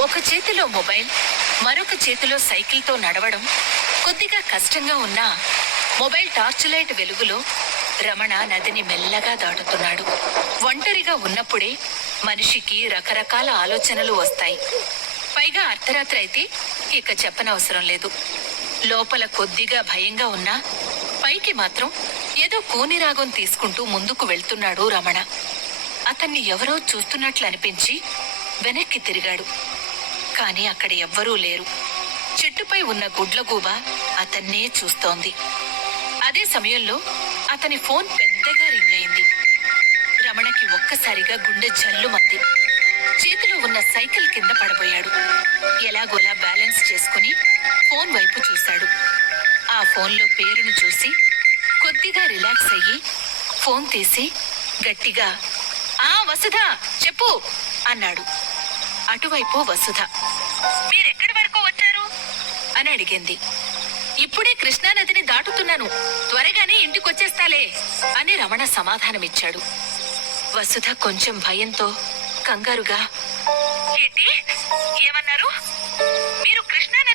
ఒక చేతిలో మొబైల్, మరొక చేతిలో సైకిల్తో నడవడం కొద్దిగా కష్టంగా ఉన్నా మొబైల్ టార్చ్ లైట్ వెలుగులో రమణ నదిని మెల్లగా దాటుతున్నాడు. ఒంటరిగా ఉన్నప్పుడే మనిషికి రకరకాల ఆలోచనలు వస్తాయి. పైగా అర్ధరాత్రి అయితే ఇక చెప్పనవసరం లేదు. లోపల కొద్దిగా భయంగా ఉన్నా పైకి మాత్రం ఏదో కూనిరాగం తీసుకుంటూ ముందుకు వెళ్తున్నాడు రమణ. అతన్ని ఎవరో చూస్తున్నట్లు అనిపించి వెనక్కి తిరిగాడు. కాని అక్కడ ఎవ్వరూ లేరు. చెట్టుపై ఉన్న గుడ్లగూబ అతన్నే చూస్తోంది. అదే సమయంలో అతని ఫోన్ పెద్దగా రింగ్ అయింది. రమణకి ఒక్కసారిగా గుండె జల్లుమంది. చేతిలో ఉన్న సైకిల్ కింద పడబోయాడు. ఎలాగోలా బ్యాలెన్స్ చేసుకుని ఫోన్ వైపు చూశాడు. ఆ ఫోన్లో పేరును చూసి కొద్దిగా రిలాక్స్ అయ్యి ఫోన్ తీసి గట్టిగా, "ఆ వసుధ, చెప్పు" అన్నాడు. అటువైపు వసుధ, "మీరెక్కడి వరకు వచ్చారు?" అని అడిగింది. "ఇప్పుడే కృష్ణానదిని దాటుతున్నాను, త్వరగానే ఇంటికొచ్చేస్తాలే" అని రమణ సమాధానమిచ్చాడు. వసుధ కొంచెం భయంతో కంగారుగా, "ఏంటి? ఏమన్నారు? మీరు కృష్ణా